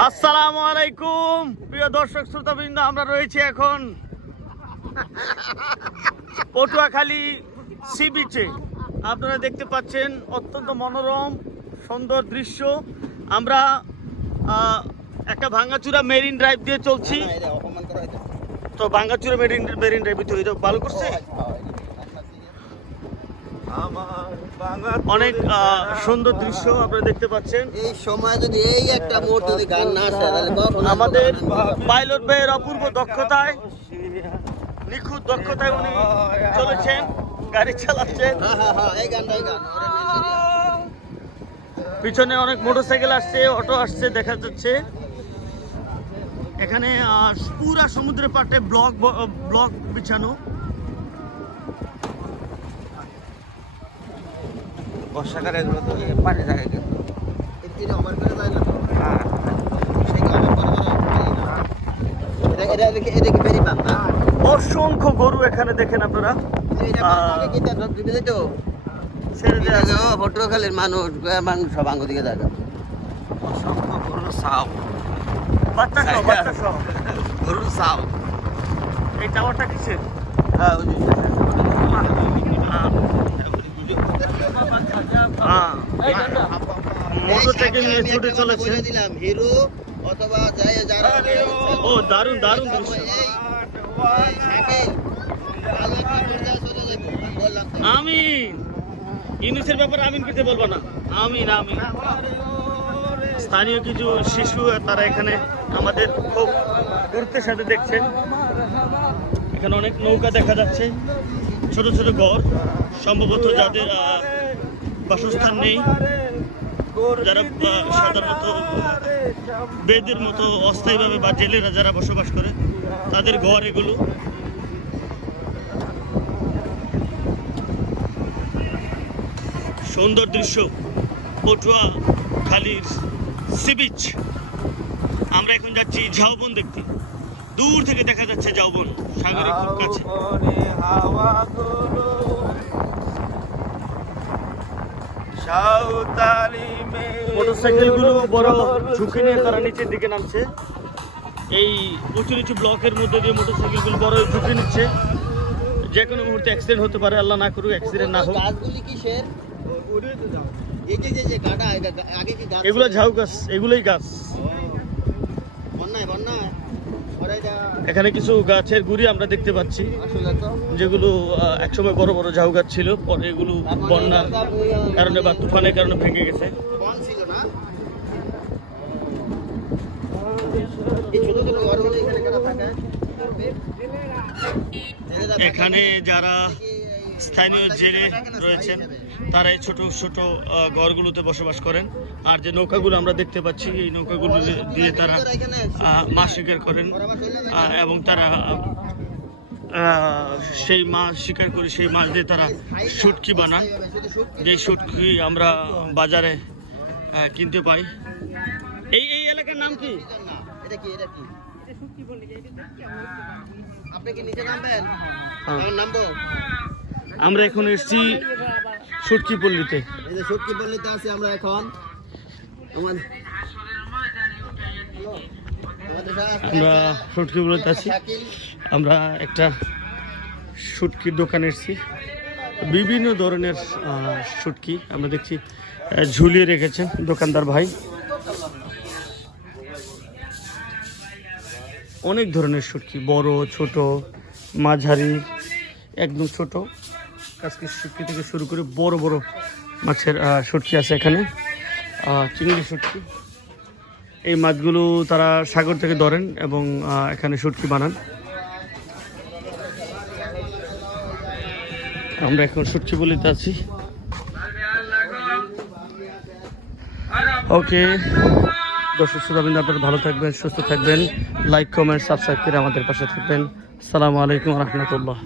আসসালামু আলাইকুম প্রিয় দর্শক শ্রোতাবৃন্দ, আমরা রয়েছি এখন পটুয়াখালী সি বিচে। আপনারা দেখতে পাচ্ছেন অত্যন্ত মনোরম সুন্দর দৃশ্য। আমরা একটা ভাঙ্গাচুরা মেরিন ড্রাইভ দিয়ে চলছি। তো ভাঙ্গাচুরা মেরিন ড্রাইভ তো ভালো করছে, অনেক সুন্দর দৃশ্য আপনারা দেখতে পাচ্ছেন। এই সময় যদি এই একটা মুহূর্ত যদি গান না আসে তাহলে আমাদের পাইলট ভাইয়ের অপূর্ব দক্ষতায়, নিখুঁত দক্ষতায় উনি চলেছেন, গাড়ি চালাচ্ছেন। এই গানটাই গান। পিছনে অনেক মোটরসাইকেল আসছে, অটো আসছে দেখা যাচ্ছে। এখানে পুরা সমুদ্রের পাড়ে ব্লক বিছানো। বর্ষাকালে এগুলো তো পানি থাকে কিন্তু এটা ওভার করে যায় না তো। হ্যাঁ সেই কারণে এটা বেরি বাংলা। অসংখ্য গরু এখানে দেখেন আপনারা। পটুয়াখালীর মানুষ সব আঙ্গ দিকে জায়গা অসংখ্য গরুর সাও, বাচ্চা সহ গরুর সাও। এই টাওয়ারটা কিসের? হ্যাঁ মোটরসাইকেল নিয়ে ছুটে চলেছে। দিলাম হিরো অথবা যাই যারা। ও দারুণ দারুণ দৃশ্য। আমিন, ইউনিসের ব্যাপারে আমিন কিছু বলবো না। আমিন আমিন। স্থানীয় কিছু শিশু তারা এখানে আমাদের খুব গুরুত্বের সাথে দেখছেন। এখানে অনেক নৌকা দেখা যাচ্ছে, ছোট ছোট ঘর, সম্ভবত যাদের বাসস্থান নেই, যারা সাধারণত বেদের মতো অস্থায়ীভাবে বা জেলেরা যারা বসবাস করে তাদের ঘর এগুলো। সুন্দর দৃশ্য পটুয়াখালীর সি বিচ। আমরা এখন যাচ্ছি ঝাউবন দেখতে। দূর থেকে দেখা যাচ্ছে ঝাউবন, সাগরের খুব কাছে। মোটরসাইকেল গুলো বড় ঝুঁকি নিয়ে তারা নিচের দিকে নামছে। এই উঁচু নিচু ব্লকের মধ্যে দিয়ে মোটরসাইকেল গুলো বড় ঝুঁকি নিচ্ছে। যে কোনো মুহূর্তে অ্যাক্সিডেন্ট হতে পারে, আল্লাহ না করুক অ্যাক্সিডেন্ট না হোক। এগুলো ঝাউ গাছ, এগুলোই গাছ। এখানে কিছু গাছের গুড়ি আমরা দেখতে পাচ্ছি, যেগুলো একসময় বড় বড় ঝাউ গাছ ছিল, পরে এগুলো বন্যার কারণে বা তুফানের কারণে ভেঙে গেছে। এখানে যারা স্থানীয় জেলে রয়েছেন তারা এই ছোট ছোট ঘরগুলোতে বসবাস করেন। আর যে নৌকাগুলো আমরা দেখতে পাচ্ছি, এই নৌকাগুলো দিয়ে তারা মাছ শিকার করেন এবং তারা সেই মাছ শিকার করে সেই মাছ দিয়ে তারা শুটকি বানান। যেই শুটকি আমরা বাজারে কিনতে পাই। এই এই এলাকার নাম কি? আমরা এখন এসেছি শুটকি পল্লীতে। শুটকি পল্লীতে আছি আমরা এখন। আমরা শুটকি পল্লীতে আছি। আমরা একটা শুটকির দোকানে এসেছি। বিভিন্ন ধরনের শুটকি আমরা দেখছি ঝুলিয়ে রেখেছেন দোকানদার ভাই। অনেক ধরনের শুটকি, বড় ছোট মাঝারি, একদম ছোট কাজকির শুটকি থেকে শুরু করে বড় বড় মাছের শুটকি আছে এখানে। চিংড়ি শুটকি, এই মাছগুলো তারা সাগর থেকে ধরেন এবং এখানে শুটকি বানান। আমরা এখন শুটকি বলিতে আছি। ওকে দর্শক শ্রোতাবৃন্দ, আপনারা ভালো থাকবেন, সুস্থ থাকবেন, লাইক কমেন্ট সাবস্ক্রাইব করে আমাদের পাশে থাকবেন। আসসালামু আলাইকুম রহমতুল্লাহ।